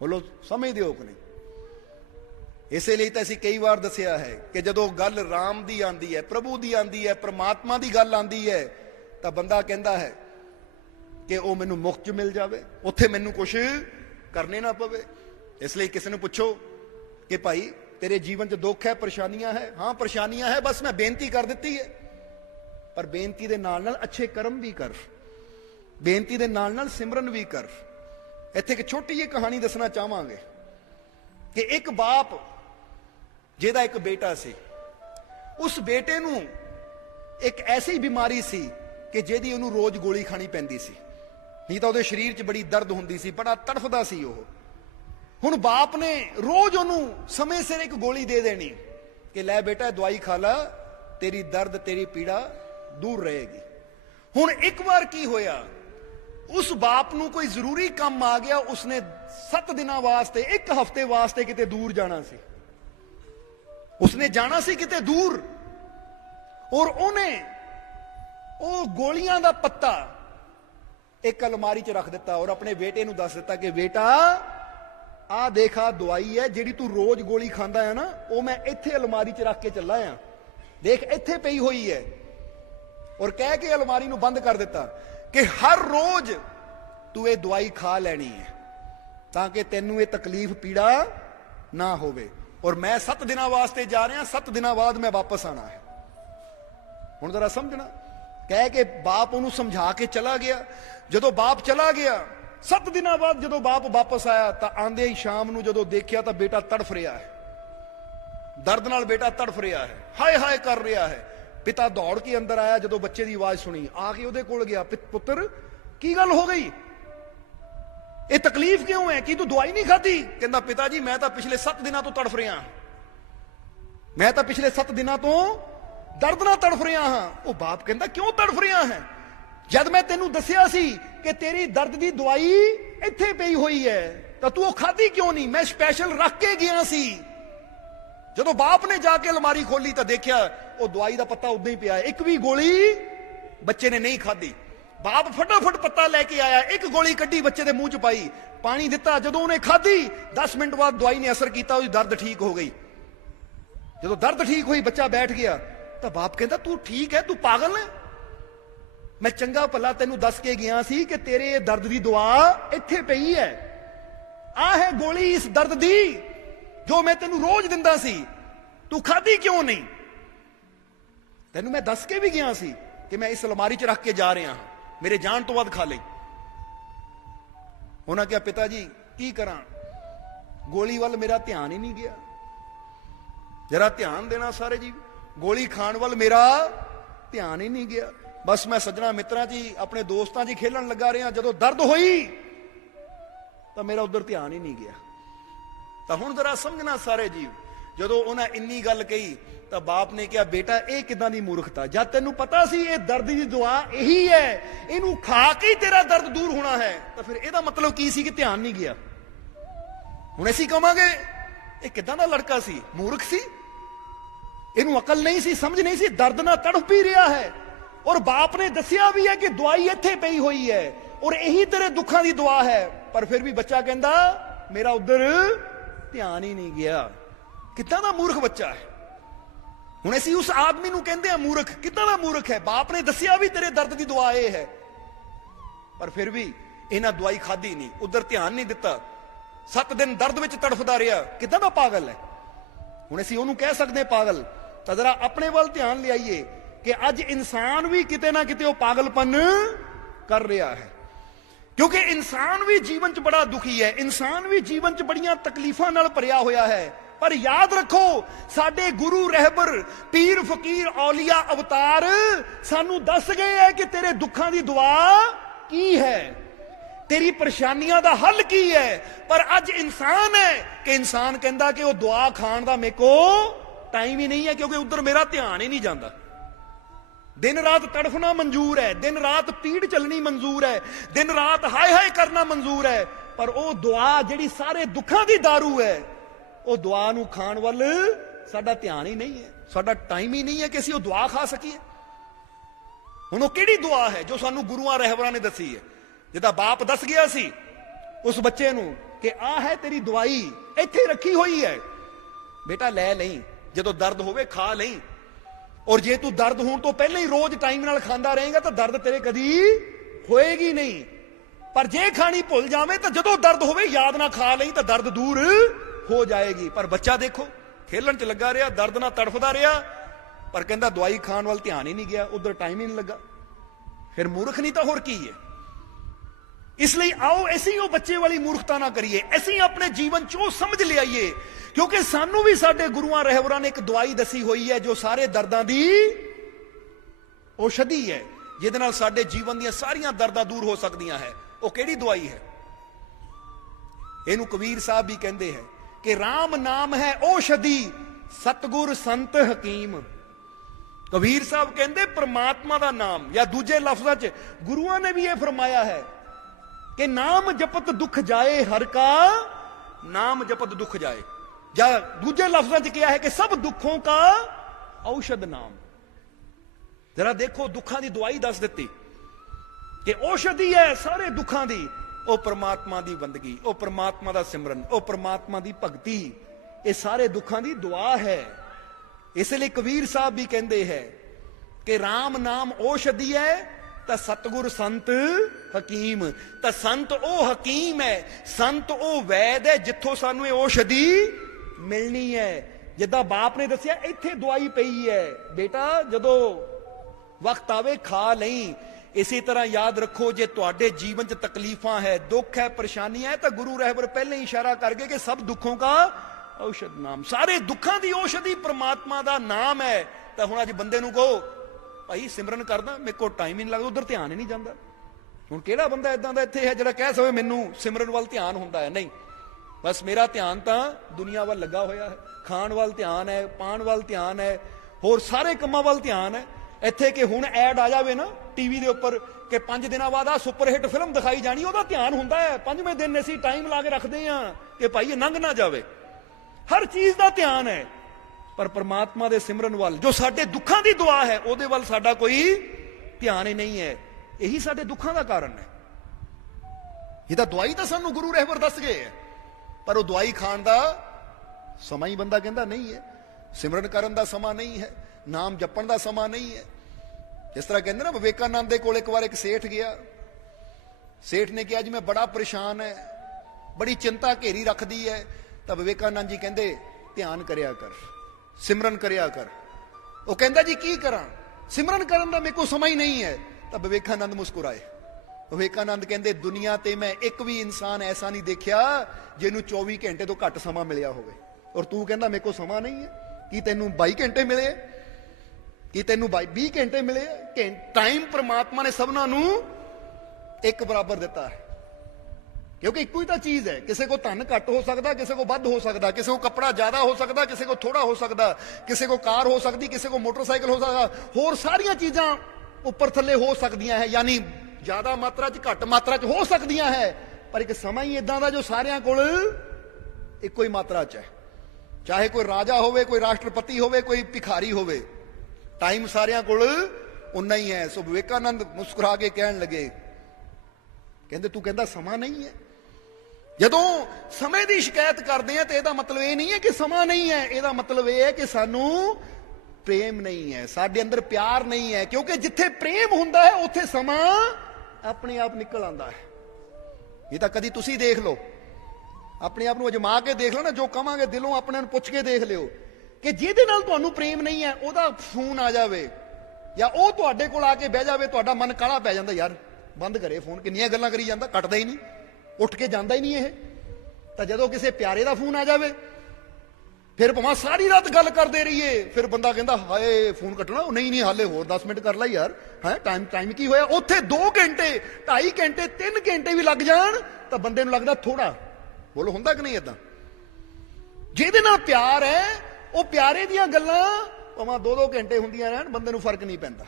ਬੋਲੋ ਸਮਝਦੇ ਹੋ ਕਿ ਨਹੀਂ। ਇਸੇ ਲਈ ਤਾਂ ਅਸੀਂ ਕਈ ਵਾਰ ਦੱਸਿਆ ਹੈ ਕਿ ਜਦੋਂ ਗੱਲ ਰਾਮ ਦੀ ਆਂਦੀ ਹੈ, ਪ੍ਰਭੂ ਦੀ ਆਂਦੀ ਹੈ, ਪ੍ਰਮਾਤਮਾ ਦੀ ਗੱਲ ਆਂਦੀ ਹੈ, ਤਾਂ ਬੰਦਾ ਕਹਿੰਦਾ ਹੈ ਕਿ ਉਹ ਮੈਨੂੰ ਮੁਫਤ ਚ ਮਿਲ ਜਾਵੇ, ਉੱਥੇ ਮੈਨੂੰ ਕੁਝ ਕਰਨੇ ਨਾ ਪਵੇ। ਇਸ ਲਈ ਕਿਸੇ ਨੂੰ ਪੁੱਛੋ ਕਿ ਭਾਈ, ਤੇਰੇ ਜੀਵਨ 'ਚ ਦੁੱਖ ਹੈ, ਪਰੇਸ਼ਾਨੀਆਂ ਹੈ? ਹਾਂ, ਪਰੇਸ਼ਾਨੀਆਂ ਹੈ, ਬਸ ਮੈਂ ਬੇਨਤੀ ਕਰ ਦਿੱਤੀ ਹੈ। ਪਰ ਬੇਨਤੀ ਦੇ ਨਾਲ ਨਾਲ ਅੱਛੇ ਕਰਮ ਵੀ ਕਰ। ਬੇਨਤੀ ਦੇ ਨਾਲ ਨਾਲ ਸਿਮਰਨ ਵੀ ਕਰ। ਇੱਥੇ ਇੱਕ ਛੋਟੀ ਜਿਹੀ ਕਹਾਣੀ ਦੱਸਣਾ ਚਾਹਾਂਗੇ ਕਿ ਇੱਕ ਬਾਪ, ਜਿਹਦਾ ਇੱਕ ਬੇਟਾ ਸੀ, ਉਸ ਬੇਟੇ ਨੂੰ ਇੱਕ ਐਸੀ ਬਿਮਾਰੀ ਸੀ ਕਿ ਜਿਹਦੀ ਉਹਨੂੰ ਰੋਜ਼ ਗੋਲੀ ਖਾਣੀ ਪੈਂਦੀ ਸੀ। ਨਹੀਂ ਤਾਂ ਉਹਦੇ ਸਰੀਰ 'ਚ ਬੜੀ ਦਰਦ ਹੁੰਦੀ ਸੀ, ਬੜਾ ਤੜਫਦਾ ਸੀ ਉਹ। ਹੁਣ ਬਾਪ ਨੇ ਰੋਜ਼ ਉਹਨੂੰ ਸਮੇਂ ਸਿਰ ਇੱਕ ਗੋਲੀ ਦੇ ਦੇਣੀ ਕਿ ਲੈ ਬੇਟਾ, ਦਵਾਈ ਖਾ ਲੈ, ਤੇਰੀ ਦਰਦ, ਤੇਰੀ ਪੀੜਾ ਦੂਰ ਰਹੇਗੀ। ਹੁਣ ਇੱਕ ਵਾਰ ਕੀ ਹੋਇਆ? ਉਸ ਬਾਪ ਨੂੰ ਕੋਈ ਜ਼ਰੂਰੀ ਕੰਮ ਆ ਗਿਆ, ਉਸਨੇ 7 ਦਿਨਾਂ ਵਾਸਤੇ, ਇੱਕ ਹਫ਼ਤੇ ਵਾਸਤੇ ਕਿਤੇ ਦੂਰ ਜਾਣਾ ਸੀ। ਉਸਨੇ ਜਾਣਾ ਸੀ ਕਿਤੇ ਦੂਰ। ਔਰ ਉਹਨੇ ਉਹ ਗੋਲੀਆਂ ਦਾ ਪੱਤਾ ਇੱਕ ਅਲਮਾਰੀ 'ਚ ਰੱਖ ਦਿੱਤਾ ਔਰ ਆਪਣੇ ਬੇਟੇ ਨੂੰ ਦੱਸ ਦਿੱਤਾ ਕਿ, ਬੇਟਾ ਆ ਦੇਖਾ ਦਵਾਈ ਹੈ, ਜਿਹੜੀ ਤੂੰ ਰੋਜ਼ ਗੋਲੀ ਖਾਂਦਾ ਹੈ ਨਾ, ਉਹ ਮੈਂ ਇੱਥੇ ਅਲਮਾਰੀ 'ਚ ਰੱਖ ਕੇ ਚੱਲਾ ਆ। ਦੇਖ, ਇੱਥੇ ਪਈ ਹੋਈ ਹੈ। ਔਰ ਕਹਿ ਕੇ ਅਲਮਾਰੀ ਨੂੰ ਬੰਦ ਕਰ ਦਿੱਤਾ। ਕਿ ਹਰ ਰੋਜ਼ ਤੂੰ ਇਹ ਦਵਾਈ ਖਾ ਲੈਣੀ ਹੈ ਤਾਂ ਕਿ ਤੈਨੂੰ ਇਹ ਤਕਲੀਫ ਪੀੜਾ ਨਾ ਹੋਵੇ। ਔਰ ਮੈਂ 7 ਦਿਨਾਂ ਵਾਸਤੇ ਜਾ ਰਿਹਾ 7 ਦਿਨਾਂ ਬਾਅਦ ਮੈਂ ਵਾਪਸ ਆਣਾ ਹੈ। ਹੁਣ ਜ਼ਰਾ ਸਮਝਣਾ। ਕਹਿ ਕੇ ਬਾਪ ਉਹਨੂੰ ਸਮਝਾ ਕੇ ਚਲਾ ਗਿਆ। ਜਦੋਂ ਬਾਪ ਚਲਾ ਗਿਆ 7 ਦਿਨਾਂ ਬਾਅਦ ਜਦੋਂ ਬਾਪ ਵਾਪਸ ਆਇਆ ਤਾਂ ਆਂਦੇ ਹੀ ਸ਼ਾਮ ਨੂੰ ਜਦੋਂ ਦੇਖਿਆ ਤਾਂ ਬੇਟਾ ਤੜਫ ਰਿਹਾ ਹੈ। ਦਰਦ ਨਾਲ ਬੇਟਾ ਤੜਫ ਰਿਹਾ ਹੈ। ਹਾਏ ਹਾਏ ਕਰ ਰਿਹਾ ਹੈ। ਪਿਤਾ ਦੌੜ ਕੇ ਅੰਦਰ ਆਇਆ ਜਦੋਂ ਬੱਚੇ ਦੀ ਆਵਾਜ਼ ਸੁਣੀ। ਆ ਕੇ ਉਹਦੇ ਕੋਲ ਗਿਆ ਪੁੱਤਰ, ਕੀ ਗੱਲ ਹੋ ਗਈ? ਇਹ ਤਕਲੀਫ ਕਿਉਂ ਹੈ? ਕਿ ਤੂੰ ਦਵਾਈ ਨਹੀਂ ਖਾਧੀ? ਕਹਿੰਦਾ, ਪਿਤਾ ਜੀ, ਮੈਂ ਤਾਂ ਪਿਛਲੇ 7 ਦਿਨਾਂ ਤੋਂ ਤੜਫ ਰਿਹਾ ਮੈਂ ਤਾਂ ਪਿਛਲੇ 7 ਦਿਨਾਂ ਤੋਂ ਦਰਦ ਨਾਲ ਤੜਫ ਰਿਹਾ ਹਾਂ। ਉਹ ਬਾਪ ਕਹਿੰਦਾ, ਕਿਉਂ ਤੜਫ ਰਿਹਾ ਹੈ? ਜਦ ਮੈਂ ਤੈਨੂੰ ਦੱਸਿਆ ਸੀ ਕਿ ਤੇਰੀ ਦਰਦ ਦੀ ਦਵਾਈ ਇੱਥੇ ਪਈ ਹੋਈ ਹੈ, ਤਾਂ ਤੂੰ ਉਹ ਖਾਧੀ ਕਿਉਂ ਨਹੀਂ? ਮੈਂ ਸਪੈਸ਼ਲ ਰੱਖ ਕੇ ਗਿਆ ਸੀ। ਜਦੋਂ ਬਾਪ ਨੇ ਜਾ ਕੇ ਅਲਮਾਰੀ ਖੋਲੀ ਤਾਂ ਦੇਖਿਆ ਉਹ ਦਵਾਈ ਦਾ ਪੱਤਾ ਉਦਾਂ ਹੀ ਪਿਆ ਹੈ। ਇੱਕ ਵੀ ਗੋਲੀ ਬੱਚੇ ਨੇ ਨਹੀਂ ਖਾਧੀ। ਬਾਪ ਫਟਾਫਟ ਪੱਤਾ ਲੈ ਕੇ ਆਇਆ, ਇੱਕ ਗੋਲੀ ਕੱਢੀ, ਬੱਚੇ ਦੇ ਮੂੰਹ 'ਚ ਪਾਈ, ਪਾਣੀ ਦਿੱਤਾ, ਜਦੋਂ ਉਹਨੇ ਖਾਧੀ 10 ਮਿੰਟ ਬਾਅਦ ਦਵਾਈ ਨੇ ਅਸਰ ਕੀਤਾ, ਉਹਦੀ ਦਰਦ ਠੀਕ ਹੋ ਗਈ। ਜਦੋਂ ਦਰਦ ਠੀਕ ਹੋਈ, ਬੱਚਾ ਬੈਠ ਗਿਆ, ਤਾਂ ਬਾਪ ਕਹਿੰਦਾ, ਤੂੰ ਠੀਕ ਹੈ, ਤੂੰ ਪਾਗਲ ਹੈ? ਮੈਂ ਚੰਗਾ ਭਲਾ ਤੈਨੂੰ ਦੱਸ ਕੇ ਗਿਆ ਸੀ ਕਿ ਤੇਰੇ ਇਹ ਦਰਦ ਦੀ ਦਵਾ ਇੱਥੇ ਪਈ ਹੈ। ਆਹ ਹੈ ਗੋਲੀ ਇਸ ਦਰਦ ਦੀ। ਜੋ ਮੈਂ ਤੈਨੂੰ ਰੋਜ਼ ਦਿੰਦਾ ਸੀ, ਤੂੰ ਖਾਧੀ ਕਿਉਂ ਨਹੀਂ? ਤੈਨੂੰ ਮੈਂ ਦੱਸ ਕੇ ਵੀ ਗਿਆ ਸੀ ਕਿ ਮੈਂ ਇਸ ਅਲਮਾਰੀ 'ਚ ਰੱਖ ਕੇ ਜਾ ਰਿਹਾ ਹਾਂ। ਮੇਰੇ ਜਾਣ ਤੋਂ ਬਾਅਦ ਖਾ ਲਈ। ਉਹਨਾਂ ਕਿਹਾ, ਪਿਤਾ ਜੀ, ਕੀ ਕਰਾਂ? ਗੋਲੀ ਵੱਲ ਮੇਰਾ ਧਿਆਨ ਹੀ ਨਹੀਂ ਗਿਆ। ਜਰਾ ਧਿਆਨ ਦੇਣਾ ਸਾਰੇ ਜੀ, ਗੋਲੀ ਖਾਣ ਵੱਲ ਮੇਰਾ ਧਿਆਨ ਹੀ ਨਹੀਂ ਗਿਆ। ਬਸ ਮੈਂ ਸੱਜਣਾ ਮਿੱਤਰਾਂ ਜੀ, ਆਪਣੇ ਦੋਸਤਾਂ ਜੀ ਖੇਲਣ ਲੱਗਾ ਰਿਹਾ। ਜਦੋਂ ਦਰਦ ਹੋਈ, ਤਾਂ ਮੇਰਾ ਉਧਰ ਧਿਆਨ ਹੀ ਨਹੀਂ ਗਿਆ। ਤਾਂ ਹੁਣ ਜ਼ਰਾ ਸਮਝਣਾ ਸਾਰੇ ਜੀਵ। ਜਦੋਂ ਉਹਨਾਂ ਇੰਨੀ ਗੱਲ ਕਹੀ, ਤਾਂ ਬਾਪ ਨੇ ਕਿਹਾ, ਬੇਟਾ, ਇਹ ਕਿਦਾਂ ਦੀ ਮੂਰਖਤਾ? ਜਦ ਤੈਨੂੰ ਪਤਾ ਸੀ ਇਹ ਦਰਦ ਦੀ ਦੁਆ ਇਹੀ ਹੈ, ਇਹਨੂੰ ਖਾ ਕੇ ਤੇਰਾ ਦਰਦ ਦੂਰ ਹੋਣਾ ਹੈ, ਤਾਂ ਫਿਰ ਇਹਦਾ ਮਤਲਬ ਕੀ ਸੀ ਕਿ ਧਿਆਨ ਨਹੀਂ ਗਿਆ? ਹੁਣ ਅਸੀਂ ਕਹਾਂਗੇ ਇਹ ਕਿਦਾਂ ਦਾ ਲੜਕਾ ਸੀ? ਮੂਰਖ ਸੀ? ਇਹਨੂੰ ਅਕਲ ਨਹੀਂ ਸੀ, ਸਮਝ ਨਹੀਂ ਸੀ, ਦਰਦ ਨਾਲ ਤੜਫ ਵੀ ਰਿਹਾ ਹੈ। ਔਰ ਬਾਪ ਨੇ ਦੱਸਿਆ ਵੀ ਹੈ ਕਿ ਦਵਾਈ ਇੱਥੇ ਪਈ ਹੋਈ ਹੈ। ਔਰ ਇਹੀ ਤੇਰੇ ਦੁੱਖਾਂ ਦੀ ਦੁਆ ਹੈ। ਪਰ ਫਿਰ ਵੀ ਬੱਚਾ ਕਹਿੰਦਾ, ਮੇਰਾ ਉਧਰ ਧਿਆਨ ਹੀ ਨਹੀਂ ਗਿਆ। ਕਿੱਦਾਂ ਦਾ ਮੂਰਖ ਬੱਚਾ ਹੈ? ਹੁਣ ਅਸੀਂ ਉਸ ਆਦਮੀ ਨੂੰ ਕਹਿੰਦੇ ਆ ਮੂਰਖ, ਕਿੱਦਾਂ ਦਾ ਮੂਰਖ ਹੈ? ਬਾਪ ਨੇ ਦੱਸਿਆ ਵੀ ਤੇਰੇ ਦਰਦ ਦੀ ਦੁਆ ਇਹ ਹੈ। ਪਰ ਫਿਰ ਵੀ ਇਹਨਾਂ ਦਵਾਈ ਖਾਧੀ ਨਹੀਂ, ਉਧਰ ਧਿਆਨ ਨਹੀਂ ਦਿੱਤਾ। 7 ਦਿਨ ਦਰਦ ਵਿੱਚ ਤੜਫਦਾ ਰਿਹਾ। ਕਿੱਦਾਂ ਦਾ ਪਾਗਲ ਹੈ? ਹੁਣ ਅਸੀਂ ਉਹਨੂੰ ਕਹਿ ਸਕਦੇ ਪਾਗਲ। ਤਾਂ ਜ਼ਰਾ ਆਪਣੇ ਵੱਲ ਧਿਆਨ ਲਿਆਈਏ ਕਿ ਅੱਜ ਇਨਸਾਨ ਵੀ ਕਿਤੇ ਨਾ ਕਿਤੇ ਉਹ ਪਾਗਲਪਨ ਕਰ ਰਿਹਾ ਹੈ। ਕਿਉਂਕਿ ਇਨਸਾਨ ਵੀ ਜੀਵਨ 'ਚ ਬੜਾ ਦੁਖੀ ਹੈ। ਇਨਸਾਨ ਵੀ ਜੀਵਨ 'ਚ ਬੜੀਆਂ ਤਕਲੀਫਾਂ ਨਾਲ ਭਰਿਆ ਹੋਇਆ ਹੈ। ਪਰ ਯਾਦ ਰੱਖੋ, ਸਾਡੇ ਗੁਰੂ ਰਹਿਬਰ, ਪੀਰ ਫਕੀਰ ਔਲੀਆ ਅਵਤਾਰ ਸਾਨੂੰ ਦੱਸ ਗਏ ਹੈ ਕਿ ਤੇਰੇ ਦੁੱਖਾਂ ਦੀ ਦੁਆ ਕੀ ਹੈ? ਤੇਰੀ ਪਰੇਸ਼ਾਨੀਆਂ ਦਾ ਹੱਲ ਕੀ ਹੈ? ਪਰ ਅੱਜ ਇਨਸਾਨ ਹੈ ਕਿ ਇਨਸਾਨ ਕਹਿੰਦਾ ਕਿ ਉਹ ਦੁਆ ਖਾਣ ਦਾ ਮੇਰੇ ਕੋ ਟਾਈਮ ਹੀ ਨਹੀਂ ਹੈ ਕਿਉਂਕਿ ਉਧਰ ਮੇਰਾ ਧਿਆਨ ਹੀ ਨਹੀਂ ਜਾਂਦਾ। ਦਿਨ ਰਾਤ ਤੜਫਣਾ ਮਨਜ਼ੂਰ ਹੈ, ਦਿਨ ਰਾਤ ਪੀੜ ਚੱਲਣੀ ਮਨਜ਼ੂਰ ਹੈ, ਦਿਨ ਰਾਤ ਹਾਏ ਹਾਏ ਕਰਨਾ ਮਨਜ਼ੂਰ ਹੈ। ਪਰ ਉਹ ਦੁਆ ਜਿਹੜੀ ਸਾਰੇ ਦੁੱਖਾਂ ਦੀ दारू ਹੈ, ਉਹ ਦੁਆ ਨੂੰ ਖਾਣ ਵੱਲ ਸਾਡਾ ਧਿਆਨ ਹੀ ਨਹੀਂ ਹੈ, ਸਾਡਾ ਟਾਈਮ ਹੀ ਨਹੀਂ ਹੈ ਕਿ ਅਸੀਂ ਉਹ ਦੁਆ ਖਾ ਸਕੀਏ। ਹੁਣ ਉਹ ਕਿਹੜੀ ਦੁਆ ਹੈ ਜੋ ਸਾਨੂੰ ਗੁਰੂਆਂ ਰਹਿਬਰਾਂ ਨੇ ਦੱਸੀ ਹੈ? ਜਿਹਦਾ ਬਾਪ ਦੱਸ ਗਿਆ ਸੀ ਉਸ ਬੱਚੇ ਨੂੰ ਕਿ ਆਹ ਹੈ ਤੇਰੀ ਦਵਾਈ, ਇੱਥੇ ਰੱਖੀ ਹੋਈ ਹੈ। ਬੇਟਾ ਲੈ ਲਈ, ਜਦੋਂ ਦਰਦ ਹੋਵੇ ਖਾ ਲਈ ਔਰ ਜੇ ਤੂੰ ਦਰਦ ਹੋਣ ਤੋਂ ਪਹਿਲਾਂ ਹੀ ਰੋਜ਼ ਟਾਈਮ ਨਾਲ ਖਾਂਦਾ ਰਹੇਗਾ ਤਾਂ ਦਰਦ ਤੇਰੇ ਕਦੀ ਹੋਏਗੀ ਨਹੀਂ। ਪਰ ਜੇ ਖਾਣੀ ਭੁੱਲ ਜਾਵੇਂ ਤਾਂ ਜਦੋਂ ਦਰਦ ਹੋਵੇ, ਯਾਦ ਨਾ ਖਾ ਲਈ ਤਾਂ ਦਰਦ ਦੂਰ ਹੋ ਜਾਏਗੀ। ਪਰ ਬੱਚਾ ਦੇਖੋ, ਖੇਲਣ 'ਚ ਲੱਗਾ ਰਿਹਾ, ਦਰਦ ਨਾਲ ਤੜਫਦਾ ਰਿਹਾ, ਪਰ ਕਹਿੰਦਾ ਦਵਾਈ ਖਾਣ ਵੱਲ ਧਿਆਨ ਹੀ ਨਹੀਂ ਗਿਆ, ਉਧਰ ਟਾਈਮ ਹੀ ਨਹੀਂ ਲੱਗਾ। ਫਿਰ ਮੂਰਖ ਨਹੀਂ ਤਾਂ ਹੋਰ ਕੀ ਹੈ? ਇਸ ਲਈ ਆਓ ਅਸੀਂ ਉਹ ਬੱਚੇ ਵਾਲੀ ਮੂਰਖਤਾ ਨਾ ਕਰੀਏ। ਅਸੀਂ ਆਪਣੇ ਜੀਵਨ ਚ ਉਹ ਸਮਝ ਲਿਆਈਏ। ਕਿਉਂਕਿ ਸਾਨੂੰ ਵੀ ਸਾਡੇ ਗੁਰੂਆਂ ਰਹਿਬਰਾਂ ਨੇ ਇੱਕ ਦਵਾਈ ਦੱਸੀ ਹੋਈ ਹੈ, ਜੋ ਸਾਰੇ ਦਰਦਾਂ ਦੀ ਔਸ਼ਧੀ ਹੈ। ਜਿਹਦੇ ਨਾਲ ਸਾਡੇ ਜੀਵਨ ਦੀਆਂ ਸਾਰੀਆਂ ਦਰਦਾਂ ਦੂਰ ਹੋ ਸਕਦੀਆਂ ਹੈ। ਉਹ ਕਿਹੜੀ ਦਵਾਈ ਹੈ? ਇਹਨੂੰ ਕਬੀਰ ਸਾਹਿਬ ਵੀ ਕਹਿੰਦੇ ਹੈ ਕਿ RAM ਨਾਮ ਹੈ ਔਸ਼ਧੀ, ਸਤਗੁਰ ਸੰਤ ਹਕੀਮ। ਕਬੀਰ ਸਾਹਿਬ ਕਹਿੰਦੇ, ਪ੍ਰਮਾਤਮਾ ਦਾ ਨਾਮ, ਜਾਂ ਦੂਜੇ ਲਫ਼ਜ਼ਾਂ 'ਚ ਗੁਰੂਆਂ ਨੇ ਵੀ ਇਹ ਫਰਮਾਇਆ ਹੈ ਕਿ ਨਾਮ ਜਪਤ ਦੁੱਖ ਜਾਏ ਹਰ ਕਾ, ਨਾਮ ਜਪਤ ਦੁੱਖ ਜਾਏ। ਜਾਂ ਦੂਜੇ ਲਫ਼ਜ਼ਾਂ 'ਚ ਕਿਹਾ ਹੈ ਕਿ ਸਭ ਦੁੱਖੋਂ ਕਾ ਔਸ਼ਧ ਨਾਮ। ਜਰਾ ਦੇਖੋ ਦੁੱਖਾਂ ਦੀ ਦਵਾਈ ਦੱਸ ਦਿੱਤੀ ਕਿ ਔਸ਼ਧੀ ਹੈ ਸਾਰੇ ਦੁੱਖਾਂ ਦੀ। ਉਹ ਪ੍ਰਮਾਤਮਾ ਦੀ ਬੰਦਗੀ ਉਹ ਪ੍ਰਮਾਤਮਾ ਦਾ ਸਿਮਰਨ, ਉਹ ਪ੍ਰਮਾਤਮਾ ਦੀ ਭਗਤੀ। ਇਹ ਸਾਰੇ ਦੁੱਖਾਂ ਦੀ ਦੁਆ ਹੈ। ਇਸ ਲਈ ਕਬੀਰ ਸਾਹਿਬ ਵੀ ਕਹਿੰਦੇ ਹੈ ਕਿ RAM ਨਾਮ ਔਸ਼ਧੀ ਹੈ ਤਾਂ ਸਤਗੁਰ ਸੰਤ ਹਕੀਮ, ਤਾਂ ਸੰਤ ਉਹ ਹਕੀਮ ਹੈ, ਸੰਤ ਉਹ ਵੈਦ ਹੈ ਜਿੱਥੋਂ ਸਾਨੂੰ ਇਹ ਔਸ਼ਧੀ ਮਿਲਣੀ ਹੈ। ਜਿੱਦਾਂ ਬਾਪ ਨੇ ਦੱਸਿਆ, ਇੱਥੇ ਦਵਾਈ ਪਈ ਹੈ। ਬੇਟਾ, ਜਦੋਂ ਵਕਤ ਆਵੇ, ਖਾ ਲਈ। ਇਸੇ ਤਰ੍ਹਾਂ ਯਾਦ ਰੱਖੋ, ਜੇ ਤੁਹਾਡੇ ਜੀਵਨ 'ਚ ਤਕਲੀਫਾਂ ਹੈ, ਦੁੱਖ ਹੈ, ਪਰੇਸ਼ਾਨੀਆਂ ਹੈ, ਤਾਂ ਗੁਰੂ ਰਹਿਬਰ ਪਹਿਲੇ ਹੀ ਇਸ਼ਾਰਾ ਕਰ ਗਏ ਕਿ ਸਭ ਦੁੱਖੋਂ ਦਾ ਔਸ਼ਧ ਨਾਮ। ਸਾਰੇ ਦੁੱਖਾਂ ਦੀ ਔਸ਼ਧੀ ਪ੍ਰਮਾਤਮਾ ਦਾ ਨਾਮ ਹੈ। ਤਾਂ ਹੁਣ ਅੱਜ ਬੰਦੇ ਨੂੰ ਕਹੋ ਭਾਈ ਸਿਮਰਨ ਕਰਦਾ, ਮੇਰੇ ਕੋਲ ਟਾਈਮ ਹੀ ਨਹੀਂ ਲੱਗਦਾ, ਉਧਰ ਧਿਆਨ ਹੀ ਨਹੀਂ ਜਾਂਦਾ। ਹੁਣ ਕਿਹੜਾ ਬੰਦਾ ਇਦਾਂ ਦਾ ਇੱਥੇ ਹੈ ਜਿਹੜਾ ਕਹਿ ਸਕੇ ਮੈਨੂੰ ਸਿਮਰਨ ਵੱਲ ਧਿਆਨ ਹੁੰਦਾ ਹੈ? ਨਹੀਂ। ਬਸ ਮੇਰਾ ਧਿਆਨ ਤਾਂ ਦੁਨੀਆ ਵੱਲ ਲੱਗਾ ਹੋਇਆ ਹੈ। ਖਾਣ ਵੱਲ ਧਿਆਨ ਹੈ, ਪਾਣ ਵੱਲ ਧਿਆਨ ਹੈ, ਹੋਰ ਸਾਰੇ ਕੰਮਾਂ ਵੱਲ ਧਿਆਨ ਹੈ। ਇੱਥੇ ਕਿ ਹੁਣ ਐਡ ਆ ਜਾਵੇ ਨਾ ਟੀਵੀ ਦੇ ਉੱਪਰ, ਕਿ 5 ਦਿਨਾਂ ਬਾਅਦ ਆ ਸੁਪਰ ਹਿੱਟ ਫਿਲਮ ਦਿਖਾਈ ਜਾਣੀ, ਉਹਦਾ ਧਿਆਨ ਹੁੰਦਾ ਹੈ। ਪੰਜਵੇਂ ਦਿਨ ਅਸੀਂ ਟਾਈਮ ਲਾ ਕੇ ਰੱਖਦੇ ਹਾਂ ਕਿ ਭਾਈ ਇਹ ਲੰਘ ਨਾ ਜਾਵੇ। ਹਰ ਚੀਜ਼ ਦਾ ਧਿਆਨ ਹੈ। ਪਰ ਪ੍ਰਮਾਤਮਾ ਦੇ ਸਿਮਰਨ ਵੱਲ, ਜੋ ਸਾਡੇ ਦੁੱਖਾਂ ਦੀ ਦੁਆ ਹੈ, ਉਹਦੇ ਵੱਲ ਸਾਡਾ ਕੋਈ ਧਿਆਨ ਹੀ ਨਹੀਂ ਹੈ। ਇਹੀ ਸਾਡੇ ਦੁੱਖਾਂ ਦਾ ਕਾਰਨ ਹੈ। ਇਹ ਤਾਂ ਦਵਾਈ ਤਾਂ ਸਾਨੂੰ ਗੁਰੂ ਰਹਿਬਰ ਦੱਸ ਗਏ ਹੈ। ਪਰ ਉਹ ਦਵਾਈ ਖਾਣ ਦਾ ਸਮਾਂ ਹੀ ਬੰਦਾ ਕਹਿੰਦਾ ਨਹੀਂ ਹੈ। ਸਿਮਰਨ ਕਰਨ ਦਾ ਸਮਾਂ ਨਹੀਂ ਹੈ। ਨਾਮ ਜਪਣ ਦਾ ਸਮਾਂ ਨਹੀਂ ਹੈ। ਜਿਸ ਤਰ੍ਹਾਂ ਕਹਿੰਦੇ ਨਾ, ਵਿਵੇਕਾਨੰਦ ਦੇ ਕੋਲ ਇੱਕ ਵਾਰ ਇੱਕ ਸੇਠ ਗਿਆ। ਸੇਠ ਨੇ ਕਿਹਾ, ਜੀ, ਮੈਂ ਬੜਾ ਪਰੇਸ਼ਾਨ ਹੈ। ਬੜੀ ਚਿੰਤਾ ਘੇਰੀ ਰੱਖਦੀ ਹੈ। ਤਾਂ ਵਿਵੇਕਾਨੰਦ ਜੀ ਕਹਿੰਦੇ, ਧਿਆਨ ਕਰਿਆ ਕਰ। ਸਿਮਰਨ ਕਰਿਆ ਕਰ। ਉਹ ਕਹਿੰਦਾ ਜੀ ਕੀ ਕਰਾਂ? ਸਿਮਰਨ ਕਰਨ ਦਾ ਮੇਰੇ ਕੋਲ ਸਮਾਂ ਹੀ ਨਹੀਂ ਹੈ। ਤਾਂ ਵਿਵੇਕਾਨੰਦ ਮੁਸਕਰਾਏ। ਵਿਵੇਕਾਨੰਦ ਕਹਿੰਦੇ, ਦੁਨੀਆ ਤੇ ਮੈਂ ਇੱਕ ਵੀ ਇਨਸਾਨ ਐਸਾ ਨਹੀਂ ਦੇਖਿਆ ਜਿਹਨੂੰ 24 ਘੰਟੇ ਤੋਂ ਘੱਟ ਸਮਾਂ ਮਿਲਿਆ ਹੋਵੇ। ਔਰ ਤੂੰ ਕਹਿੰਦਾ, ਮੇਰੇ ਕੋਲ ਸਮਾਂ ਨਹੀਂ ਹੈ। ਕੀ ਤੈਨੂੰ 22 ਘੰਟੇ ਮਿਲੇ ਕੀ ਤੈਨੂੰ 20 ਘੰਟੇ ਮਿਲੇ ਟਾਈਮ ਪ੍ਰਮਾਤਮਾ ਨੇ ਸਭਨਾਂ ਨੂੰ ਇੱਕ ਬਰਾਬਰ ਦਿੱਤਾ ਹੈ। ਕਿਉਂਕਿ ਇੱਕੋ ਹੀ ਤਾਂ ਚੀਜ਼ ਹੈ, ਕਿਸੇ ਕੋ ਧਨ ਘੱਟ ਹੋ ਸਕਦਾ, ਕਿਸੇ ਕੋ ਵੱਧ ਹੋ ਸਕਦਾ, ਕਿਸੇ ਕੋ ਕੱਪੜਾ ਜ਼ਿਆਦਾ ਹੋ ਸਕਦਾ, ਕਿਸੇ ਕੋ ਥੋੜਾ ਹੋ ਸਕਦਾ, ਕਿਸੇ ਕੋ ਕਾਰ ਹੋ ਸਕਦੀ, ਕਿਸੇ ਕੋ ਮੋਟਰਸਾਈਕਲ ਹੋ ਸਕਦਾ, ਹੋਰ ਸਾਰੀਆਂ ਚੀਜ਼ਾਂ ਉੱਪਰ ਥੱਲੇ ਹੋ ਸਕਦੀਆਂ ਹੈ, ਯਾਨੀ ਜ਼ਿਆਦਾ ਮਾਤਰਾ 'ਚ ਘੱਟ ਮਾਤਰਾ 'ਚ ਹੋ ਸਕਦੀਆਂ ਹੈ, ਪਰ ਇੱਕ ਸਮਾਂ ਹੀ ਇਦਾਂ ਦਾ ਜੋ ਸਾਰਿਆਂ ਕੋਲ ਇੱਕੋ ਹੀ ਮਾਤਰਾ 'ਚ ਹੈ। ਚਾਹੇ ਕੋਈ ਰਾਜਾ ਹੋਵੇ, ਕੋਈ ਰਾਸ਼ਟਰਪਤੀ ਹੋਵੇ, ਕੋਈ ਭਿਖਾਰੀ ਹੋਵੇ ਟਾਈਮ ਸਾਰਿਆਂ ਕੋਲ ਉਨਾ ਹੀ ਹੈ। ਸੋ ਵਿਵੇਕਾਨੰਦ ਮੁਸਕਰਾ ਕੇ ਕਹਿਣ ਲੱਗੇ, ਕਹਿੰਦੇ ਤੂੰ ਕਹਿੰਦਾ ਸਮਾਂ ਨਹੀਂ ਹੈ। ਜਦੋਂ ਸਮੇਂ ਦੀ ਸ਼ਿਕਾਇਤ ਕਰਦੇ ਆ ਤੇ ਇਹਦਾ ਮਤਲਬ ਇਹ ਨਹੀਂ ਹੈ ਕਿ ਸਮਾਂ ਨਹੀਂ ਹੈ। ਇਹਦਾ ਮਤਲਬ ਇਹ ਹੈ ਕਿ ਸਾਨੂੰ ਪ੍ਰੇਮ ਨਹੀਂ ਹੈ। ਸਾਡੇ ਅੰਦਰ ਪਿਆਰ ਨਹੀਂ ਹੈ। ਕਿਉਂਕਿ ਜਿੱਥੇ ਪ੍ਰੇਮ ਹੁੰਦਾ ਹੈ, ਉੱਥੇ ਸਮਾਂ ਆਪਣੇ ਆਪ ਨਿਕਲ ਆਉਂਦਾ ਹੈ। ਇਹ ਤਾਂ ਕਦੀ ਤੁਸੀਂ ਦੇਖ ਲਓ। ਆਪਣੇ ਆਪ ਨੂੰ ਅਜਮਾ ਕੇ ਦੇਖ ਲਓ ਨਾ, ਜੋ ਕਵਾਂਗੇ ਦਿਲੋਂ ਆਪਣੇ ਨੂੰ ਪੁੱਛ ਕੇ ਦੇਖ ਲਿਓ ਕਿ ਜਿਹਦੇ ਨਾਲ ਤੁਹਾਨੂੰ ਪ੍ਰੇਮ ਨਹੀਂ ਹੈ, ਉਹਦਾ ਫੋਨ ਆ ਜਾਵੇ ਜਾਂ ਉਹ ਤੁਹਾਡੇ ਕੋਲ ਆ ਕੇ ਬਹਿ ਜਾਵੇ, ਤੁਹਾਡਾ ਮਨ ਕਾਲਾ ਪੈ ਜਾਂਦਾ, ਯਾਰ, ਬੰਦ ਕਰੇ ਫੋਨ, ਕਿੰਨੀਆਂ ਗੱਲਾਂ ਕਰੀ ਜਾਂਦਾ, ਕੱਟਦਾ ਹੀ ਨਹੀਂ। ਉੱਠ ਕੇ ਜਾਂਦਾ ਹੀ ਨਹੀਂ ਇਹ। ਤਾਂ ਜਦੋਂ ਕਿਸੇ ਪਿਆਰੇ ਦਾ ਫੋਨ ਆ ਜਾਵੇ, ਫਿਰ ਭਾਵੇਂ ਸਾਰੀ ਰਾਤ ਗੱਲ ਕਰਦੇ ਰਹੀਏ, ਫਿਰ ਬੰਦਾ ਕਹਿੰਦਾ, ਹਾਏ, ਫੋਨ ਕੱਟਣਾ, ਉਹ ਨਹੀਂ ਨਹੀਂ, ਹਾਲੇ ਹੋਰ 10 ਮਿੰਟ ਕਰ ਲੈ ਯਾਰ। ਹੈ ਟਾਈਮ ਟਾਈਮ ਕੀ ਹੋਇਆ? ਉੱਥੇ 2 ਘੰਟੇ 2.5 ਘੰਟੇ 3 ਘੰਟੇ ਵੀ ਲੱਗ ਜਾਣ, ਤਾਂ ਬੰਦੇ ਨੂੰ ਲੱਗਦਾ ਥੋੜਾ ਬੋਲੋ, ਹੁੰਦਾ ਕਿ ਨਹੀਂ ਇਦਾਂ ਜਿਹਦੇ ਨਾਲ ਪਿਆਰ ਹੈ, ਉਹ ਪਿਆਰੇ ਦੀਆਂ ਗੱਲਾਂ ਭਾਵੇਂ 2-2 ਘੰਟੇ ਹੁੰਦੀਆਂ ਰਹਿਣ, ਬੰਦੇ ਨੂੰ ਫ਼ਰਕ ਨਹੀਂ ਪੈਂਦਾ।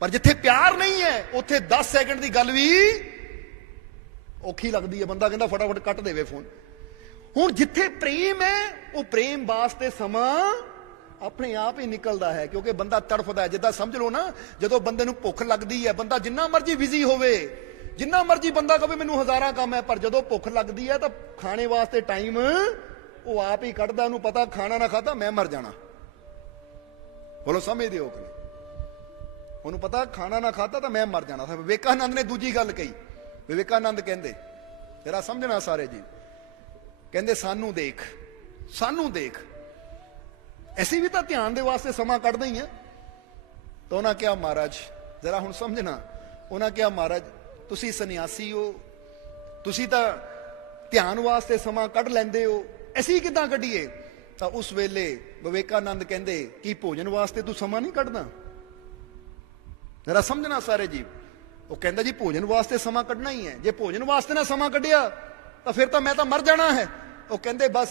ਪਰ ਜਿੱਥੇ ਪਿਆਰ ਨਹੀਂ ਹੈ, ਉੱਥੇ 10 ਸੈਕਿੰਡ ਦੀ ਗੱਲ ਵੀ ਔਖੀ ਲੱਗਦੀ ਹੈ, ਬੰਦਾ ਕਹਿੰਦਾ ਫਟਾਫਟ ਕੱਟ ਦੇਵੇ ਫੋਨ ਹੁਣ ਜਿੱਥੇ ਪ੍ਰੇਮ ਹੈ, ਉਹ ਪ੍ਰੇਮ ਵਾਸਤੇ ਸਮਾਂ ਆਪਣੇ ਆਪ ਹੀ ਨਿਕਲਦਾ ਹੈ, ਕਿਉਂਕਿ ਬੰਦਾ ਤੜਫਦਾ ਹੈ। ਜਿੱਦਾਂ ਸਮਝ ਲਓ ਨਾ, ਜਦੋਂ ਬੰਦੇ ਨੂੰ ਭੁੱਖ ਲੱਗਦੀ ਹੈ, ਬੰਦਾ ਜਿੰਨਾ ਮਰਜ਼ੀ ਬਿਜ਼ੀ ਹੋਵੇ, ਜਿੰਨਾ ਮਰਜ਼ੀ ਬੰਦਾ ਕਹੇ ਮੈਨੂੰ ਹਜ਼ਾਰਾਂ ਕੰਮ ਹੈ, ਪਰ ਜਦੋਂ ਭੁੱਖ ਲੱਗਦੀ ਹੈ, ਤਾਂ ਖਾਣੇ ਵਾਸਤੇ ਟਾਈਮ ਉਹ ਆਪ ਹੀ ਕੱਢਦਾ, ਉਹਨੂੰ ਪਤਾ ਖਾਣਾ ਨਾ ਖਾਦਾ ਮੈਂ ਮਰ ਜਾਣਾ। ਬੋਲੋ, ਸਮਝਦੇ ਹੋ ਕਿ ਉਹਨੂੰ ਪਤਾ ਖਾਣਾ ਨਾ ਖਾਦਾ ਤਾਂ ਮੈਂ ਮਰ ਜਾਣਾ। ਤਾਂ ਵਿਵੇਕਾਨੰਦ ਨੇ ਦੂਜੀ ਗੱਲ ਕਹੀ। ਵਿਵੇਕਾਨੰਦ ਕਹਿੰਦੇ ਜਰਾ ਸਮਝਣਾ ਸਾਰੇ ਜੀ ਕਹਿੰਦੇ ਸਾਨੂੰ ਦੇਖ ਸਾਨੂੰ ਦੇਖ ਅਸੀਂ ਵੀ ਤਾਂ ਧਿਆਨ ਦੇ ਵਾਸਤੇ ਸਮਾਂ ਕੱਢਦੇ ਹੀ ਆ ਤਾਂ ਉਹਨਾਂ ਕਿਹਾ ਮਹਾਰਾਜ ਜਰਾ ਹੁਣ ਸਮਝਣਾ ਉਹਨਾਂ ਕਿਹਾ ਮਹਾਰਾਜ ਤੁਸੀਂ ਸੰਨਿਆਸੀ ਹੋ ਤੁਸੀਂ ਤਾਂ ਧਿਆਨ ਵਾਸਤੇ ਸਮਾਂ ਕੱਢ ਲੈਂਦੇ ਹੋ ਅਸੀਂ ਕਿਦਾਂ ਕੱਢੀਏ ਤਾਂ ਉਸ ਵੇਲੇ ਵਿਵੇਕਾਨੰਦ ਕਹਿੰਦੇ ਕਿ ਭੋਜਨ ਵਾਸਤੇ ਤੂੰ ਸਮਾਂ ਨਹੀਂ ਕੱਢਦਾ ਜਰਾ ਸਮਝਣਾ ਸਾਰੇ ਜੀ ਉਹ ਕਹਿੰਦਾ ਜੀ ਭੋਜਨ ਵਾਸਤੇ ਸਮਾਂ ਕੱਢਣਾ ਹੀ ਹੈ। ਜੇ ਭੋਜਨ ਵਾਸਤੇ ਨਾ ਸਮਾਂ ਕੱਢਿਆ, ਤਾਂ ਫਿਰ ਤਾਂ ਮੈਂ ਤਾਂ ਮਰ ਜਾਣਾ ਹੈ। ਉਹ ਕਹਿੰਦੇ ਬਸ।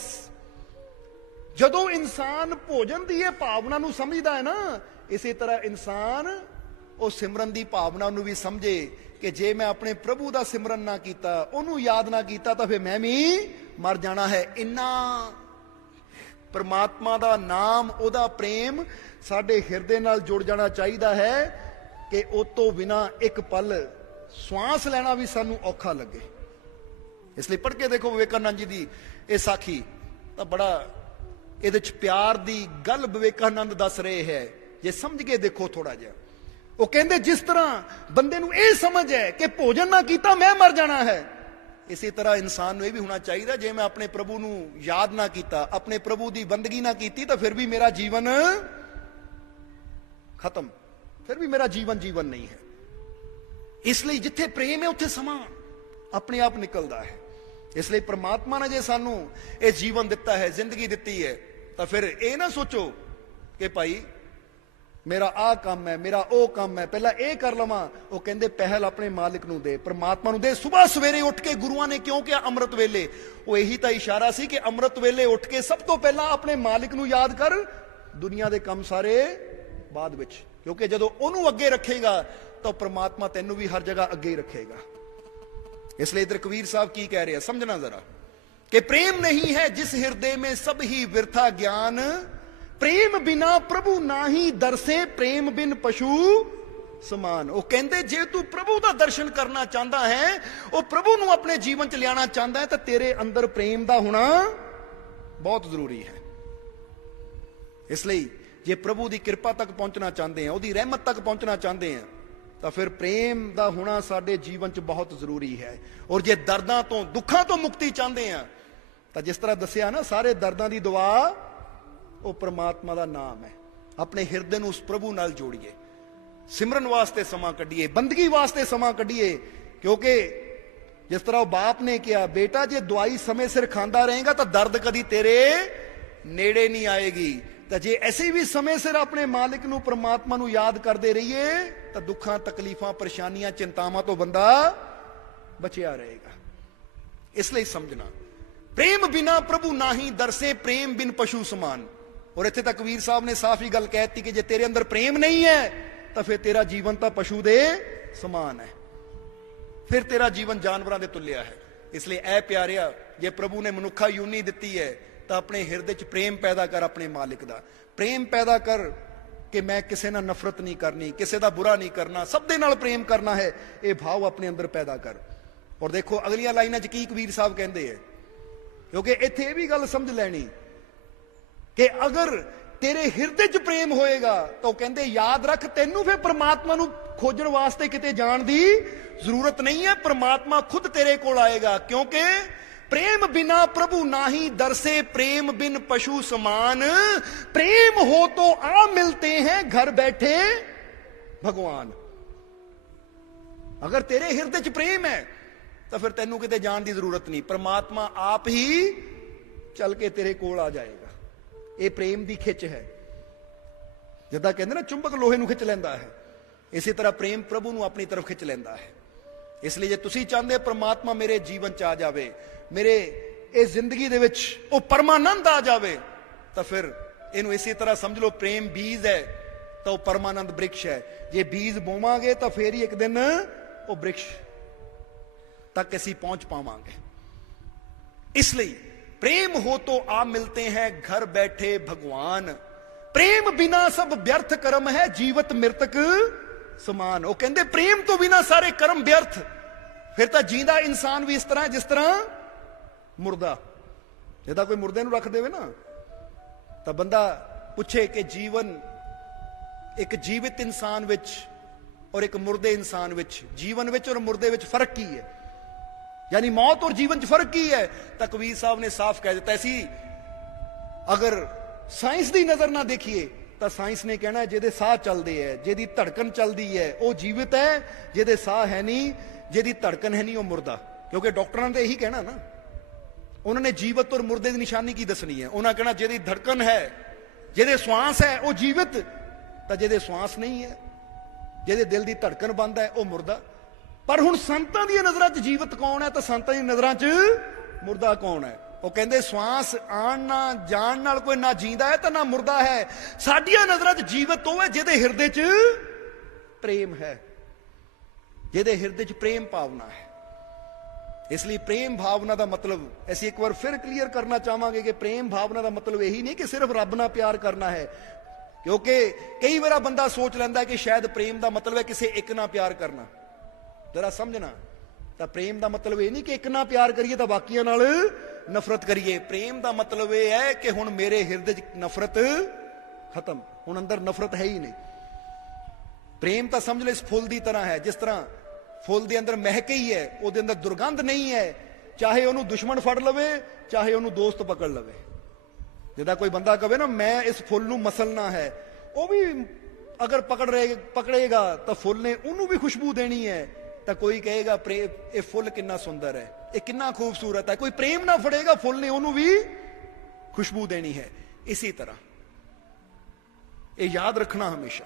ਜਦੋਂ ਇਨਸਾਨ ਭੋਜਨ ਦੀ ਇਹ ਭਾਵਨਾ ਨੂੰ ਸਮਝਦਾ ਹੈ ਨਾ, ਇਸੇ ਤਰ੍ਹਾਂ ਇਨਸਾਨ ਉਹ ਸਿਮਰਨ ਦੀ ਭਾਵਨਾ ਨੂੰ ਵੀ ਸਮਝੇ ਕਿ ਜੇ ਮੈਂ ਆਪਣੇ ਪ੍ਰਭੂ ਦਾ ਸਿਮਰਨ ਨਾ ਕੀਤਾ, ਉਹਨੂੰ ਯਾਦ ਨਾ ਕੀਤਾ, ਤਾਂ ਫਿਰ ਮੈਂ ਵੀ ਮਰ ਜਾਣਾ ਹੈ। ਇੰਨਾ ਪਰਮਾਤਮਾ ਦਾ ਨਾਮ, ਉਹਦਾ ਪ੍ਰੇਮ ਸਾਡੇ ਹਿਰਦੇ ਨਾਲ ਜੁੜ ਜਾਣਾ ਚਾਹੀਦਾ ਹੈ। ਕਿ ਉਹ ਤੋਂ ਬਿਨਾ ਇੱਕ ਪਲ ਸਵਾਸ ਲੈਣਾ ਵੀ ਸਾਨੂੰ ਔਖਾ ਲੱਗੇ। ਇਸ ਲਈ ਪੜ੍ਹ ਕੇ ਦੇਖੋ ਵਿਵੇਕਾਨੰਦ ਜੀ ਦੀ ਇਹ ਸਾਖੀ। ਤਾਂ ਬੜਾ ਇਹਦੇ ਚ ਪਿਆਰ ਦੀ ਗੱਲ ਵਿਵੇਕਾਨੰਦ ਦੱਸ ਰਹੇ ਹੈ। ਜੇ ਸਮਝ ਕੇ ਦੇਖੋ ਥੋੜਾ ਜਿਹਾ। ਉਹ ਕਹਿੰਦੇ, ਜਿਸ ਤਰ੍ਹਾਂ ਬੰਦੇ ਨੂੰ ਇਹ ਸਮਝ ਹੈ ਕਿ ਭੋਜਨ ਨਾ ਕੀਤਾ, ਮੈਂ ਮਰ ਜਾਣਾ ਹੈ। ਇਸੇ ਤਰ੍ਹਾਂ ਇਨਸਾਨ ਨੂੰ ਇਹ ਵੀ ਹੋਣਾ ਚਾਹੀਦਾ, ਜੇ ਮੈਂ ਆਪਣੇ ਪ੍ਰਭੂ ਨੂੰ ਯਾਦ ਨਾ ਕੀਤਾ, ਆਪਣੇ ਪ੍ਰਭੂ ਦੀ ਬੰਦਗੀ ਨਾ ਕੀਤੀ, ਤਾਂ ਫਿਰ ਵੀ ਮੇਰਾ ਜੀਵਨ ਖਤਮ। ਫਿਰ ਵੀ ਮੇਰਾ ਜੀਵਨ ਜੀਵਨ ਨਹੀਂ ਹੈ ਇਸ ਲਈ ਜਿੱਥੇ ਪ੍ਰੇਮ ਹੈ ਉੱਥੇ ਸਮਾਂ ਆਪਣੇ ਆਪ ਨਿਕਲਦਾ ਹੈ ਇਸ ਲਈ ਪ੍ਰਮਾਤਮਾ ਨੇ ਜੇ ਸਾਨੂੰ ਇਹ ਜੀਵਨ ਦਿੱਤਾ ਹੈ ਜ਼ਿੰਦਗੀ ਦਿੱਤੀ ਹੈ ਤਾਂ ਫਿਰ ਇਹ ਨਾ ਸੋਚੋ ਕਿ ਭਾਈ ਮੇਰਾ ਆਹ ਕੰਮ ਹੈ ਮੇਰਾ ਉਹ ਕੰਮ ਹੈ ਪਹਿਲਾਂ ਇਹ ਕਰ ਲਵਾਂ ਉਹ ਕਹਿੰਦੇ ਪਹਿਲ ਆਪਣੇ ਮਾਲਿਕ ਨੂੰ ਦੇ ਪ੍ਰਮਾਤਮਾ ਨੂੰ ਦੇ ਸਵੇਰ ਸਵੇਰੇ ਉੱਠ ਕੇ ਗੁਰੂਆਂ ਨੇ ਕਿਉਂ ਕਿਹਾ ਅੰਮ੍ਰਿਤ ਵੇਲੇ ਉਹ ਇਹੀ ਤਾਂ ਇਸ਼ਾਰਾ ਸੀ ਕਿ ਅੰਮ੍ਰਿਤ ਵੇਲੇ ਉੱਠ ਕੇ ਸਭ ਤੋਂ ਪਹਿਲਾਂ ਆਪਣੇ ਮਾਲਿਕ ਨੂੰ ਯਾਦ ਕਰ ਦੁਨੀਆ ਦੇ ਕੰਮ ਸਾਰੇ ਬਾਅਦ ਵਿੱਚ ਕਿਉਂਕਿ ਜਦੋਂ ਉਹਨੂੰ ਅੱਗੇ ਰੱਖੇਗਾ ਤਾਂ ਪ੍ਰਮਾਤਮਾ ਤੈਨੂੰ ਵੀ ਹਰ ਜਗ੍ਹਾ ਅੱਗੇ ਰੱਖੇਗਾ। ਇਸ ਲਈ ਇਧਰ ਕਬੀਰ ਸਾਹਿਬ ਕੀ ਕਹਿ ਰਿਹਾ ਸਮਝਣਾ ਜ਼ਰਾ ਕਿ ਪ੍ਰੇਮ ਨਹੀਂ ਹੈ ਜਿਸ ਹਿਰਦੇ ਮੇ ਸਭ ਹੀ ਵਿਰਥਾ ਗਿਆਨ, ਪ੍ਰੇਮ ਬਿਨਾ ਪ੍ਰਭੂ ਨਾਹੀ ਦਰਸੇ, ਪ੍ਰੇਮ ਬਿਨ ਪਸ਼ੂ ਸਮਾਨ। ਉਹ ਕਹਿੰਦੇ ਜੇ ਤੂੰ ਪ੍ਰਭੂ ਦਾ ਦਰਸ਼ਨ ਕਰਨਾ ਚਾਹੁੰਦਾ ਹੈ, ਉਹ ਪ੍ਰਭੂ ਨੂੰ ਆਪਣੇ ਜੀਵਨ ਚ ਲਿਆਣਾ ਚਾਹੁੰਦਾ ਹੈ, ਤਾਂ ਤੇਰੇ ਅੰਦਰ ਪ੍ਰੇਮ ਦਾ ਹੋਣਾ ਬਹੁਤ ਜ਼ਰੂਰੀ ਹੈ। ਇਸ ਲਈ ਜੇ ਪ੍ਰਭੂ ਦੀ ਕਿਰਪਾ ਤੱਕ ਪਹੁੰਚਣਾ ਚਾਹੁੰਦੇ ਆ, ਉਹਦੀ ਰਹਿਮਤ ਤੱਕ ਪਹੁੰਚਣਾ ਚਾਹੁੰਦੇ ਆ, ਤਾਂ ਫਿਰ ਪ੍ਰੇਮ ਦਾ ਹੋਣਾ ਸਾਡੇ ਜੀਵਨ 'ਚ ਬਹੁਤ ਜ਼ਰੂਰੀ ਹੈ। ਔਰ ਜੇ ਦਰਦਾਂ ਤੋਂ, ਦੁੱਖਾਂ ਤੋਂ ਮੁਕਤੀ ਚਾਹੁੰਦੇ ਆ, ਤਾਂ ਜਿਸ ਤਰ੍ਹਾਂ ਦੱਸਿਆ ਨਾ, ਸਾਰੇ ਦਰਦਾਂ ਦੀ ਦਵਾ ਉਹ ਪ੍ਰਮਾਤਮਾ ਦਾ ਨਾਮ ਹੈ। ਆਪਣੇ ਹਿਰਦੇ ਨੂੰ ਉਸ ਪ੍ਰਭੂ ਨਾਲ ਜੋੜੀਏ। ਸਿਮਰਨ ਵਾਸਤੇ ਸਮਾਂ ਕੱਢੀਏ, ਬੰਦਗੀ ਵਾਸਤੇ ਸਮਾਂ ਕੱਢੀਏ, ਕਿਉਂਕਿ ਜਿਸ ਤਰ੍ਹਾਂ ਉਹ ਬਾਪ ਨੇ ਕਿਹਾ, ਬੇਟਾ, ਜੇ ਦਵਾਈ ਸਮੇਂ ਸਿਰ ਖਾਂਦਾ ਰਹੇਗਾ, ਤਾਂ ਦਰਦ ਕਦੀ ਤੇਰੇ ਨੇੜੇ ਨਹੀਂ ਆਏਗੀ। ਤਾਂ ਜੇ ਐਸੇ ਵੀ ਸਮੇਂ ਸਿਰ ਆਪਣੇ ਮਾਲਿਕ ਨੂੰ ਪ੍ਰਮਾਤਮਾ ਨੂੰ ਯਾਦ ਕਰਦੇ ਰਹੀਏ, ਤਾਂ ਦੁੱਖਾਂ, ਤਕਲੀਫਾਂ, ਪਰੇਸ਼ਾਨੀਆਂ, ਚਿੰਤਾਵਾਂ ਤੋਂ ਬੰਦਾ ਬਚਿਆ ਰਹੇਗਾ। ਇਸ ਲਈ ਸਮਝਣਾ, ਪ੍ਰੇਮ ਬਿਨਾ ਪ੍ਰਭੂ ਨਾਹੀ ਦਰਸੇ, ਪ੍ਰੇਮ ਬਿਨ ਪਸ਼ੂ ਸਮਾਨ। ਔਰ ਇੱਥੇ ਤੱਕ ਵੀਰ ਸਾਹਿਬ ਨੇ ਸਾਫ਼ ਹੀ ਗੱਲ ਕਹਿਤੀ ਕਿ ਜੇ ਤੇਰੇ ਅੰਦਰ ਪ੍ਰੇਮ ਨਹੀਂ ਹੈ, ਤਾਂ ਫਿਰ ਤੇਰਾ ਜੀਵਨ ਤਾਂ ਪਸ਼ੂ ਦੇ ਸਮਾਨ ਹੈ। ਫਿਰ ਤੇਰਾ ਜੀਵਨ ਜਾਨਵਰਾਂ ਦੇ ਤੁਲਿਆ ਹੈ। ਇਸ ਲਈ ਐ ਪਿਆਰਿਆ, ਜੇ ਪ੍ਰਭੂ ਨੇ ਮਨੁੱਖਾ ਯੂਨੀ ਦਿੱਤੀ ਹੈ ਤਾਂ ਆਪਣੇ ਹਿਰਦੇ 'ਚ ਪ੍ਰੇਮ ਪੈਦਾ ਕਰ ਆਪਣੇ ਮਾਲਿਕ ਦਾ। ਪ੍ਰੇਮ ਪੈਦਾ ਕਰ ਕਿ ਮੈਂ ਕਿਸੇ ਨਾਲ ਨਫ਼ਰਤ ਨਹੀਂ ਕਰਨੀ, ਕਿਸੇ ਦਾ ਬੁਰਾ ਨਹੀਂ ਕਰਨਾ, ਸਭ ਦੇ ਨਾਲ ਪ੍ਰੇਮ ਕਰਨਾ ਹੈ, ਇਹ ਭਾਵ ਆਪਣੇ ਅੰਦਰ ਪੈਦਾ ਕਰ। ਔਰ ਦੇਖੋ, ਅਗਲੀਆਂ ਲਾਈਨਾਂ 'ਚ ਕੀ ਕਬੀਰ ਸਾਹਿਬ ਕਹਿੰਦੇ ਹੈ ਕਿਉਂਕਿ ਇੱਥੇ ਇਹ ਵੀ ਗੱਲ ਸਮਝ ਲੈਣੀ ਕਿ ਅਗਰ ਤੇਰੇ ਹਿਰਦੇ 'ਚ ਪ੍ਰੇਮ ਹੋਏਗਾ, ਤਾਂ ਉਹ ਕਹਿੰਦੇ, ਯਾਦ ਰੱਖ, ਤੈਨੂੰ ਫਿਰ ਪ੍ਰਮਾਤਮਾ ਨੂੰ ਖੋਜਣ ਵਾਸਤੇ ਕਿਤੇ ਜਾਣ ਦੀ ਜ਼ਰੂਰਤ ਨਹੀਂ ਹੈ ਪ੍ਰਮਾਤਮਾ ਖੁਦ ਤੇਰੇ ਕੋਲ ਆਏਗਾ, ਕਿਉਂਕਿ प्रेम बिना प्रभु नाही दरसे प्रेम बिन पशु समान प्रेम हो तो आ मिलते हैं घर बैठे भगवान ਅਗਰ ਤੇਰੇ ਹਿਰਦੇ 'ਚ ਪ੍ਰੇਮ ਹੈ ਤਾਂ ਫਿਰ ਤੈਨੂੰ ਕਿਤੇ ਜਾਣ ਦੀ ਜ਼ਰੂਰਤ ਨਹੀਂ ਪ੍ਰਮਾਤਮਾ ਆਪ ਹੀ ਚੱਲ ਕੇ ਤੇਰੇ ਕੋਲ ਆ ਜਾਏਗਾ ਇਹ ਪ੍ਰੇਮ ਦੀ ਖਿੱਚ ਹੈ ਜਿੱਦਾਂ ਕਹਿੰਦੇ ਨਾ ਚੁੰਬਕ ਲੋਹੇ ਨੂੰ ਖਿੱਚ ਲੈਂਦਾ ਹੈ ਇਸੇ ਤਰ੍ਹਾਂ ਪ੍ਰੇਮ ਪ੍ਰਭੂ ਨੂੰ ਆਪਣੀ ਤਰਫ ਖਿੱਚ ਲੈਂਦਾ ਹੈ ਇਸ ਲਈ ਜੇ ਤੁਸੀਂ ਚਾਹੁੰਦੇ ਹੋ ਪ੍ਰਮਾਤਮਾ ਮੇਰੇ ਜੀਵਨ 'ਚ ਆ ਜਾਵੇ ਮੇਰੇ ਇਹ ਜ਼ਿੰਦਗੀ ਦੇ ਵਿੱਚ ਉਹ ਪਰਮਾਨੰਦ ਆ ਜਾਵੇ ਤਾਂ ਫਿਰ ਇਹਨੂੰ ਇਸੇ ਤਰ੍ਹਾਂ ਸਮਝ ਲਓ ਪ੍ਰੇਮ ਬੀਜ ਹੈ ਤਾਂ ਉਹ ਪਰਮਾਨੰਦ ਬ੍ਰਿਕਸ਼ ਹੈ ਜੇ ਬੀਜ ਬੋਵਾਂਗੇ ਤਾਂ ਫੇਰ ਹੀ ਇੱਕ ਦਿਨ ਉਹ ਬ੍ਰਿਕਸ਼ ਤੱਕ ਅਸੀਂ ਪਹੁੰਚ ਪਾਵਾਂਗੇ ਇਸ ਲਈ प्रेम हो तो आ मिलते हैं घर बैठे भगवान प्रेम बिना सब व्यर्थ कर्म है जीवत मृतक ਸਮਾਨ। ਉਹ ਕਹਿੰਦੇ, ਪ੍ਰੇਮ ਤੋਂ ਬਿਨਾ ਸਾਰੇ ਕਰਮ ਵਿਅਰਥ। ਫਿਰ ਤਾਂ ਜੀਂਦਾ ਇਨਸਾਨ ਵੀ ਇਸ ਤਰ੍ਹਾਂ, ਜਿਸ ਤਰ੍ਹਾਂ ਮੁਰਦਾ। ਜੇ ਤਾਂ ਕੋਈ ਮੁਰਦੇ ਨੂੰ ਰੱਖ ਦੇਵੇ ਨਾ, ਤਾਂ ਬੰਦਾ ਪੁੱਛੇ ਕਿ ਜੀਵਨ ਇੱਕ ਜੀਵਿਤ ਇਨਸਾਨ ਵਿੱਚ ਔਰ ਇੱਕ ਮੁਰਦੇ ਇਨਸਾਨ ਵਿੱਚ, ਜੀਵਨ ਵਿੱਚ ਔਰ ਮੁਰਦੇ ਵਿੱਚ ਫ਼ਰਕ ਕੀ ਹੈ? ਯਾਨੀ ਮੌਤ ਔਰ ਜੀਵਨ 'ਚ ਫ਼ਰਕ ਕੀ ਹੈ? ਤਾਂ ਕਬੀਰ ਸਾਹਿਬ ਨੇ ਸਾਫ਼ ਕਹਿ ਦਿੱਤਾ ਸੀ ਅਗਰ ਸਾਇੰਸ ਦੀ ਨਜ਼ਰ ਨਾਲ ਦੇਖੀਏ ਤਾਂ ਸਾਇੰਸ ਨੇ ਕਹਿਣਾ, ਜਿਹਦੇ ਸਾਹ ਚੱਲਦੇ ਹੈ ਜਿਹਦੀ ਧੜਕਣ ਚੱਲਦੀ ਹੈ ਉਹ ਜੀਵਿਤ ਹੈ ਜਿਹਦੇ ਸਾਹ ਹੈ ਨਹੀਂ, ਜਿਹਦੀ ਧੜਕਣ ਹੈ ਨਹੀਂ, ਉਹ ਮੁਰਦਾ। ਕਿਉਂਕਿ ਡਾਕਟਰਾਂ ਨੇ ਤਾਂ ਇਹੀ ਕਹਿਣਾ ਨਾ। ਉਹਨਾਂ ਨੇ ਜੀਵਤ ਔਰ ਮੁਰਦੇ ਦੀ ਨਿਸ਼ਾਨੀ ਕੀ ਦੱਸਣੀ ਹੈ ਉਹਨਾਂ ਕਹਿਣਾ, ਜਿਹਦੀ ਧੜਕਣ ਹੈ, ਜਿਹਦੇ ਸਵਾਸ ਹੈ, ਉਹ ਜੀਵਤ, ਤਾਂ ਜਿਹਦੇ ਸਵਾਸ ਨਹੀਂ ਹੈ ਜਿਹਦੇ ਦਿਲ ਦੀ ਧੜਕਣ ਬੰਦ ਹੈ ਉਹ ਮੁਰਦਾ। ਪਰ ਹੁਣ ਸੰਤਾਂ ਦੀਆਂ ਨਜ਼ਰਾਂ 'ਚ ਜੀਵਤ ਕੌਣ ਹੈ ਤਾਂ ਸੰਤਾਂ ਦੀਆਂ ਨਜ਼ਰਾਂ 'ਚ ਮੁਰਦਾ ਕੌਣ ਹੈ ਉਹ ਕਹਿੰਦੇ ਸਵਾਸ ਆਣ ਨਾ ਜਾਣ ਨਾਲ ਕੋਈ ਨਾ ਜੀਂਦਾ ਹੈ ਤਾਂ ਨਾ ਮੁਰਦਾ ਹੈ। ਸਾਡੀਆਂ ਨਜ਼ਰਾਂ 'ਚ ਜੀਵਤ ਉਹ ਹੈ ਜਿਹਦੇ ਹਿਰਦੇ 'ਚ ਪ੍ਰੇਮ ਹੈ। ਜਿਹਦੇ ਹਿਰਦੇ 'ਚ ਪ੍ਰੇਮ ਭਾਵਨਾ ਹੈ। ਇਸ ਲਈ ਪ੍ਰੇਮ ਭਾਵਨਾ ਦਾ ਮਤਲਬ ਅਸੀਂ ਇੱਕ ਵਾਰ ਫਿਰ ਕਲੀਅਰ ਕਰਨਾ ਚਾਹਾਂਗੇ ਕਿ ਪ੍ਰੇਮ ਭਾਵਨਾ ਦਾ ਮਤਲਬ ਇਹੀ ਨਹੀਂ ਕਿ ਸਿਰਫ ਰੱਬ ਨਾਲ ਪਿਆਰ ਕਰਨਾ ਹੈ। ਕਿਉਂਕਿ ਕਈ ਵਾਰ ਬੰਦਾ ਸੋਚ ਲੈਂਦਾ ਕਿ ਸ਼ਾਇਦ ਪ੍ਰੇਮ ਦਾ ਮਤਲਬ ਹੈ ਕਿਸੇ ਇੱਕ ਨਾਲ ਪਿਆਰ ਕਰਨਾ। ਜਰਾ ਸਮਝਣਾ। ਤਾਂ ਪ੍ਰੇਮ ਦਾ ਮਤਲਬ ਇਹ ਨਹੀਂ ਕਿ ਇੱਕ ਨਾਲ ਪਿਆਰ ਕਰੀਏ ਤਾਂ ਬਾਕੀਆਂ ਨਾਲ ਨਫ਼ਰਤ ਕਰੀਏ। ਪ੍ਰੇਮ ਦਾ ਮਤਲਬ ਇਹ ਹੈ ਕਿ ਹੁਣ ਮੇਰੇ ਹਿਰਦੇ 'ਚ ਨਫ਼ਰਤ ਖਤਮ। ਹੁਣ ਅੰਦਰ ਨਫ਼ਰਤ ਹੈ ਹੀ ਨਹੀਂ। ਪ੍ਰੇਮ ਤਾਂ ਸਮਝ ਲੈ ਇਸ ਫੁੱਲ ਦੀ ਤਰ੍ਹਾਂ ਹੈ। ਜਿਸ ਤਰ੍ਹਾਂ ਫੁੱਲ ਦੇ ਅੰਦਰ ਮਹਿਕ ਹੀ ਹੈ, ਉਹਦੇ ਅੰਦਰ ਦੁਰਗੰਧ ਨਹੀਂ ਹੈ। ਚਾਹੇ ਉਹਨੂੰ ਦੁਸ਼ਮਣ ਫੜ ਲਵੇ, ਚਾਹੇ ਉਹਨੂੰ ਦੋਸਤ ਪਕੜ ਲਵੇ। ਜਿਹਦਾ ਕੋਈ ਬੰਦਾ ਕਵੇ ਨਾ, ਮੈਂ ਇਸ ਫੁੱਲ ਨੂੰ ਮਸਲਣਾ ਹੈ। ਉਹ ਵੀ ਅਗਰ ਪਕੜ ਰਹੇ, ਪਕੜੇਗਾ ਤਾਂ ਫੁੱਲ ਨੇ ਉਹਨੂੰ ਵੀ ਖੁਸ਼ਬੂ ਦੇਣੀ ਹੈ। ਤਾਂ ਕੋਈ ਕਹੇਗਾ, ਪ੍ਰੇਮ, ਇਹ ਫੁੱਲ ਕਿੰਨਾ ਸੁੰਦਰ ਹੈ, ਇਹ ਕਿੰਨਾ ਖੂਬਸੂਰਤ ਹੈ। ਕੋਈ ਪ੍ਰੇਮ ਨਾ ਫੜੇਗਾ, ਫੁੱਲ ਨੇ ਉਹਨੂੰ ਵੀ ਖੁਸ਼ਬੂ ਦੇਣੀ ਹੈ। ਇਸੇ ਤਰ੍ਹਾਂ ਇਹ ਯਾਦ ਰੱਖਣਾ ਹਮੇਸ਼ਾ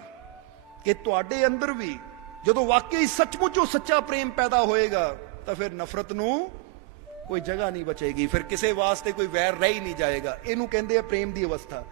ਕਿ ਤੁਹਾਡੇ ਅੰਦਰ ਵੀ ਜਦੋਂ ਵਾਕਈ ਸੱਚਮੁੱਚ ਉਹ ਸੱਚਾ ਪ੍ਰੇਮ ਪੈਦਾ ਹੋਏਗਾ, ਤਾਂ ਫਿਰ ਨਫ਼ਰਤ ਨੂੰ ਕੋਈ ਜਗ੍ਹਾ ਨਹੀਂ ਬਚੇਗੀ। ਫਿਰ ਕਿਸੇ ਵਾਸਤੇ ਕੋਈ ਵੈਰ ਰਹਿ ਹੀ ਨਹੀਂ ਜਾਏਗਾ। ਇਹਨੂੰ ਕਹਿੰਦੇ ਆ ਪ੍ਰੇਮ ਦੀ ਅਵਸਥਾ।